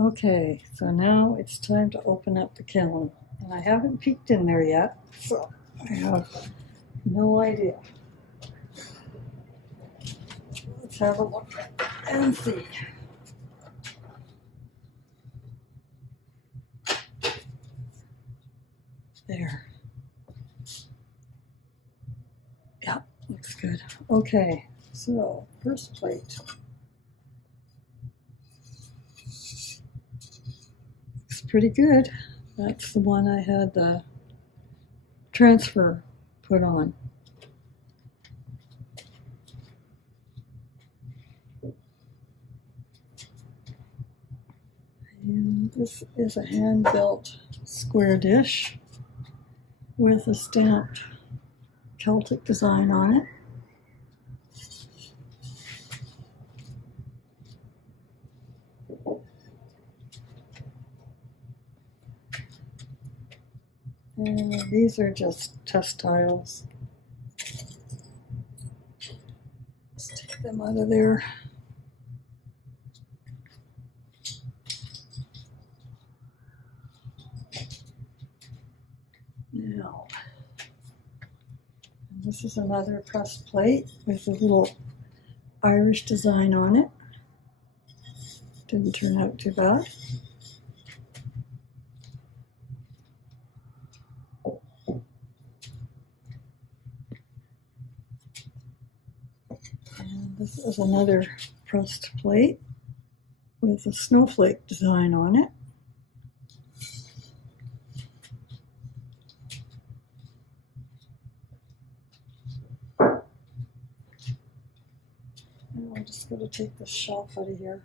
Okay, so now it's time to open up the kiln. And I haven't peeked in there yet, so I have no idea. Let's have a look and see. There. Yeah, looks good. Okay, so first plate. Looks pretty good. That's the one I had the transfer put on. And this is a hand-built square dish with a stamped Celtic design on it. And these are just test tiles. Let's take them out of there. Now, this is another pressed plate with a little Irish design on it. Didn't turn out too bad. And this is another pressed plate with a snowflake design on it. I'm just going to take this shelf out of here.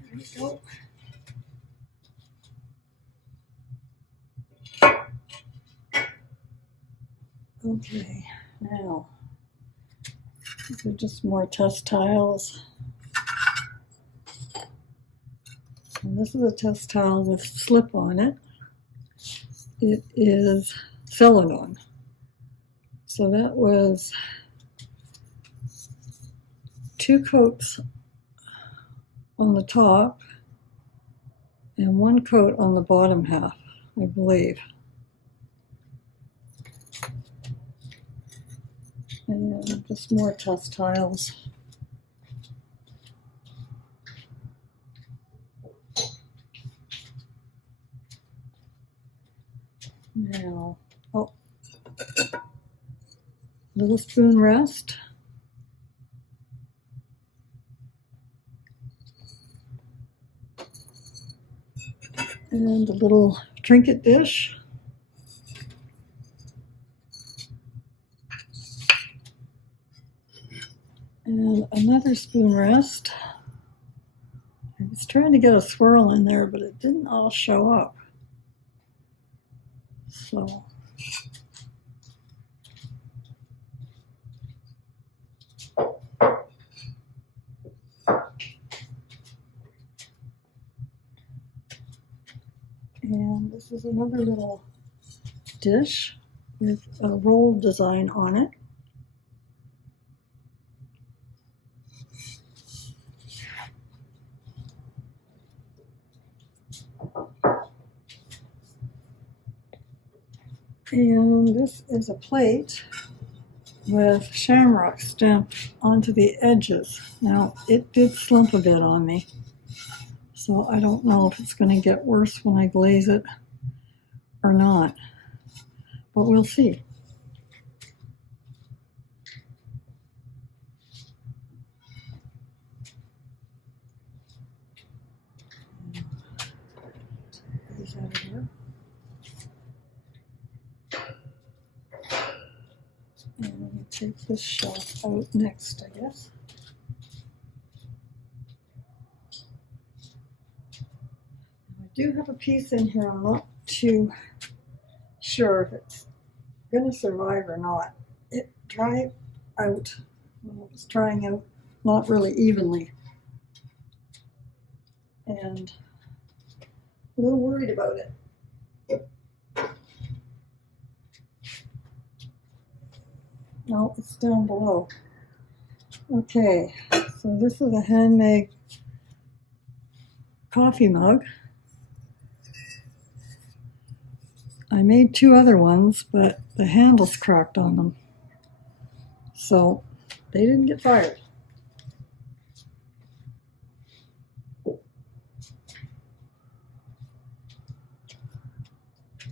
There we go. Okay, now these are just more test tiles. And this is a test tile with slip on it. It is celadon. So that was 2 coats on the top and 1 coat on the bottom half, I believe. And just more test tiles. Now, little spoon rest. And a little trinket dish. And another spoon rest. I was trying to get a swirl in there, but it didn't all show up. So and this is another little dish with a roll design on it. And this is a plate with shamrock stamped onto the edges. Now, it did slump a bit on me, so I don't know if it's going to get worse when I glaze it or not, but we'll see. Take these out of here. And we'll take this shelf out next, I guess. I do have a piece in here. I'm not too sure if it's going to survive or not. It dried out. Well, it was drying out not really evenly. And a little worried about it. No, it's down below. Okay, so this is a handmade coffee mug. I made 2 other ones, but the handles cracked on them. So they didn't get fired.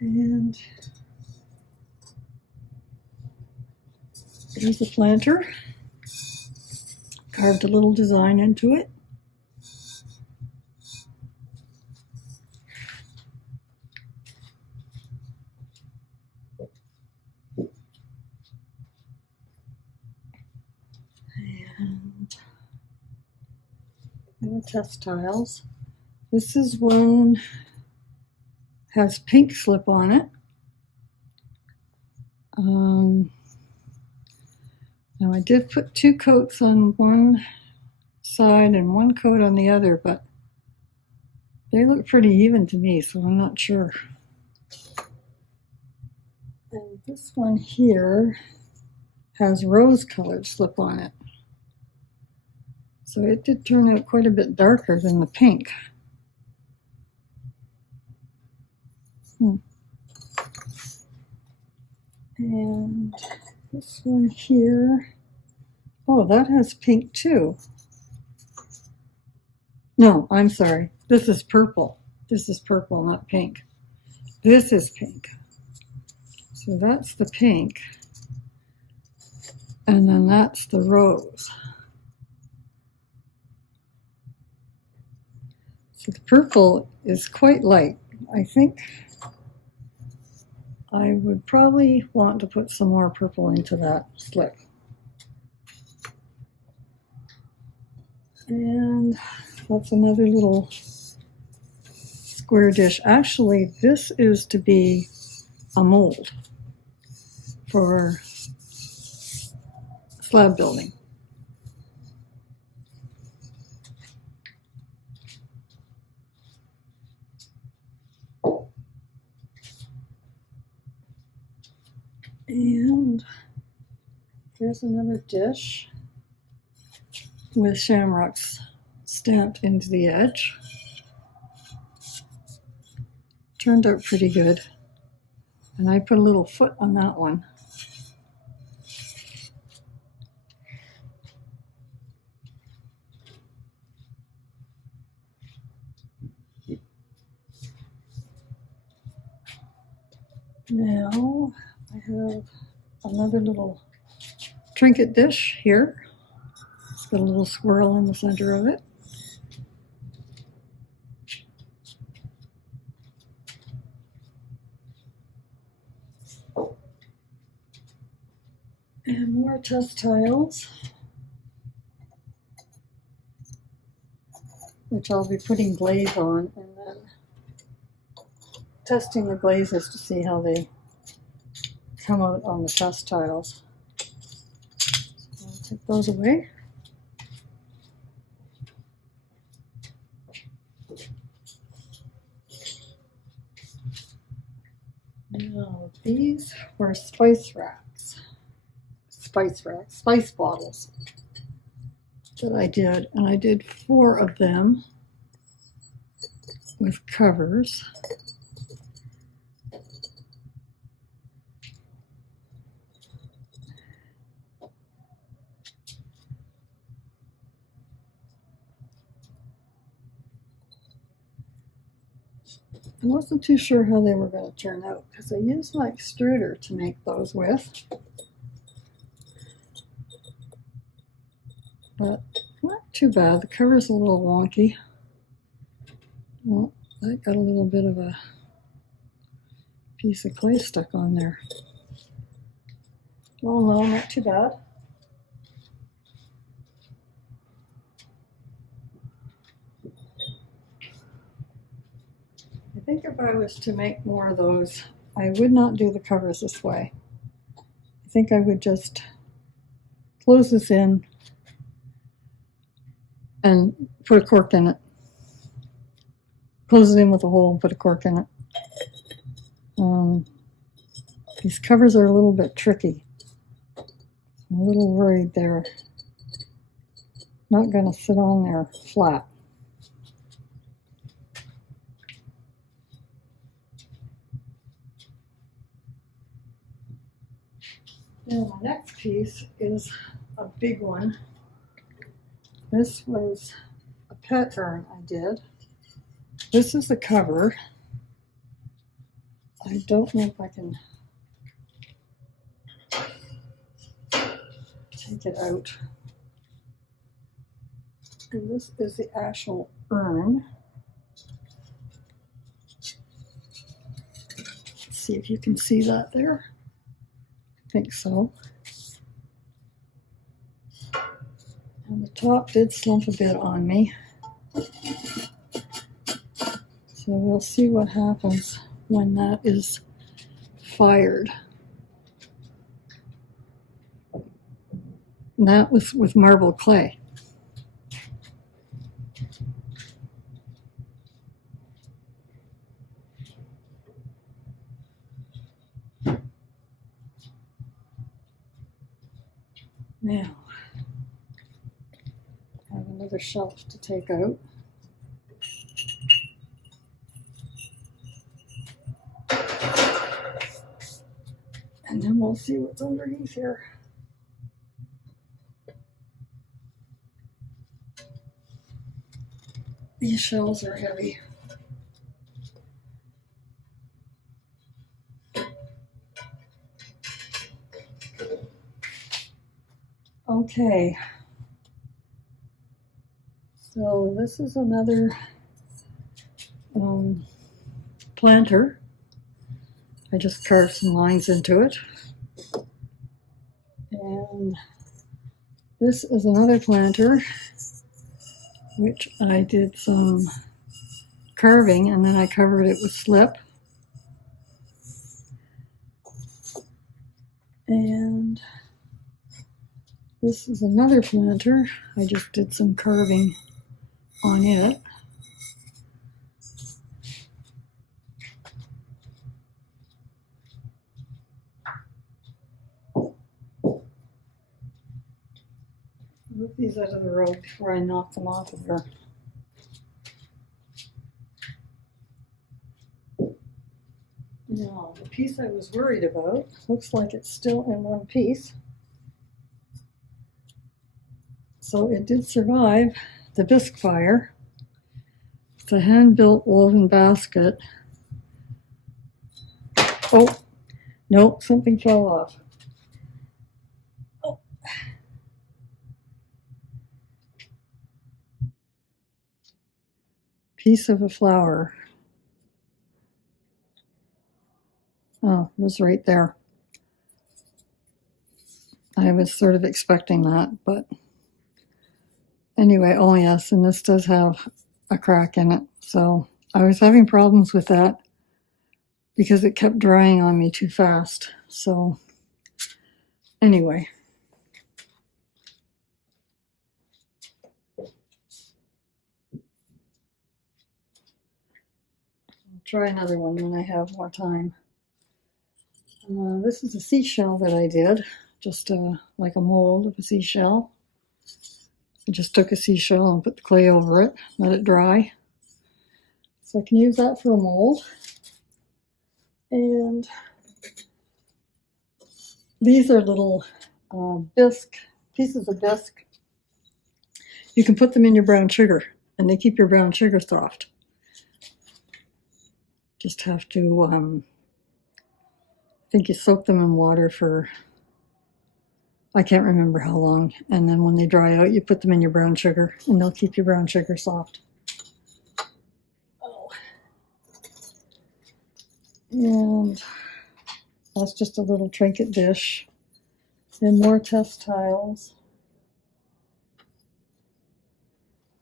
And here's the planter. Carved a little design into it. And more test tiles. This is one has pink slip on it. Now I did put 2 coats on one side and 1 coat on the other, but they look pretty even to me, so I'm not sure. And this one here has rose-colored slip on it. So it did turn out quite a bit darker than the pink. And this one here, oh, that has pink too. No, I'm sorry. This is purple. This is purple, not pink. This is pink. So that's the pink. And then that's the rose. So the purple is quite light. I think I would probably want to put some more purple into that slip. And that's another little square dish. Actually, this is to be a mold for slab building. And here's another dish with shamrocks stamped into the edge. Turned out pretty good. And I put a little foot on that one. Now I have another little trinket dish here. It's got a little squirrel in the center of it. And more test tiles, which I'll be putting glaze on and then testing the glazes to see how they come out on the test tiles. So I'll take those away. Now these were spice bottles that I did, and I did 4 of them with covers. I wasn't too sure how they were going to turn out because I used my extruder to make those with. But not too bad. The cover's a little wonky. Well, I got a little bit of a piece of clay stuck on there. Well, no, not too bad. I think if I was to make more of those, I would not do the covers this way. I think I would just close this in and put a cork in it. Close it in with a hole and put a cork in it. These covers are a little bit tricky. I'm a little worried they're not going to sit on there flat. Now my next piece is a big one. This was a pet urn I did. This is the cover. I don't know if I can take it out. And this is the actual urn. Let's see if you can see that there. I think so. And the top did slump a bit on me. So we'll see what happens when that is fired. And that was with marble clay. Now, I have another shelf to take out. And then we'll see what's underneath here. These shelves are heavy. Okay. So this is another planter. I just carved some lines into it. And this is another planter, which I did some carving and then I covered it with slip. And this is another planter. I just did some carving on it. Move these out of the road before I knock them off of there. Now, the piece I was worried about looks like it's still in one piece. So it did survive the Bisque fire. It's a hand-built woven basket. Oh, no, something fell off. Oh. Piece of a flower. Oh, it was right there. I was sort of expecting that, but anyway, oh yes, and this does have a crack in it. So I was having problems with that because it kept drying on me too fast. So anyway. I'll try another one when I have more time. This is a seashell that I did, just like a mold of a seashell. I just took a seashell and put the clay over it, let it dry. So I can use that for a mold. And these are little bisque, pieces of bisque. You can put them in your brown sugar and they keep your brown sugar soft. Just have to, I think you soak them in water for, I can't remember how long. And then when they dry out, you put them in your brown sugar and they'll keep your brown sugar soft. Oh. And that's just a little trinket dish. And more test tiles.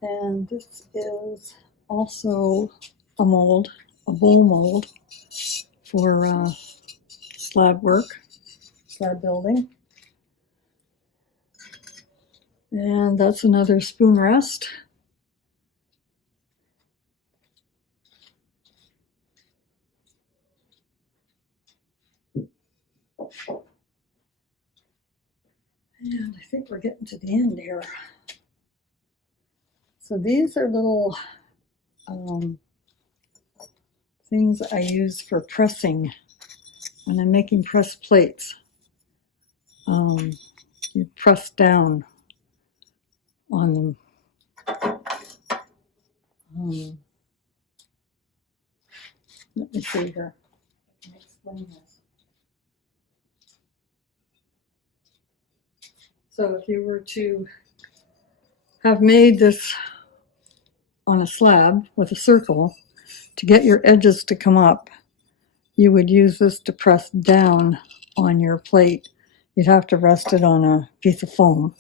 And this is also a mold, a bowl mold for slab work, slab building. And that's another spoon rest. And I think we're getting to the end here. So these are little things I use for pressing when I'm making press plates. you press down on them. Let me see here. Let me explain this. So if you were to have made this on a slab with a circle, to get your edges to come up, you would use this to press down on your plate. You'd have to rest it on a piece of foam,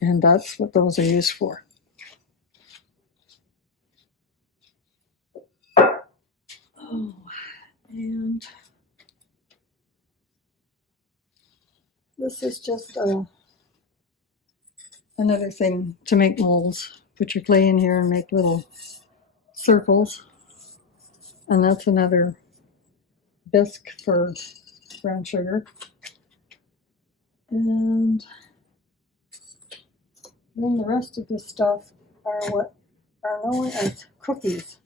and that's what those are used for. Oh, and this is just another thing to make molds. Put your clay in here and make little circles. And that's another bisque for brown sugar. And then the rest of this stuff are what are known as cookies.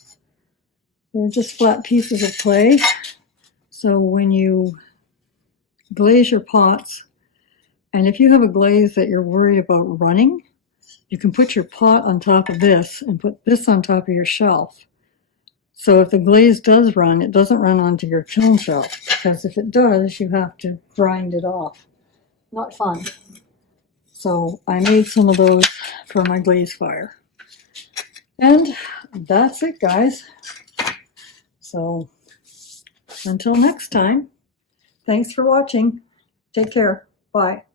They're just flat pieces of clay. So when you glaze your pots, and if you have a glaze that you're worried about running, you can put your pot on top of this and put this on top of your shelf. So if the glaze does run, it doesn't run onto your kiln shelf, because if it does, you have to grind it off. Not fun. So I made some of those for my glaze fire. And that's it, guys. So until next time, thanks for watching. Take care. Bye.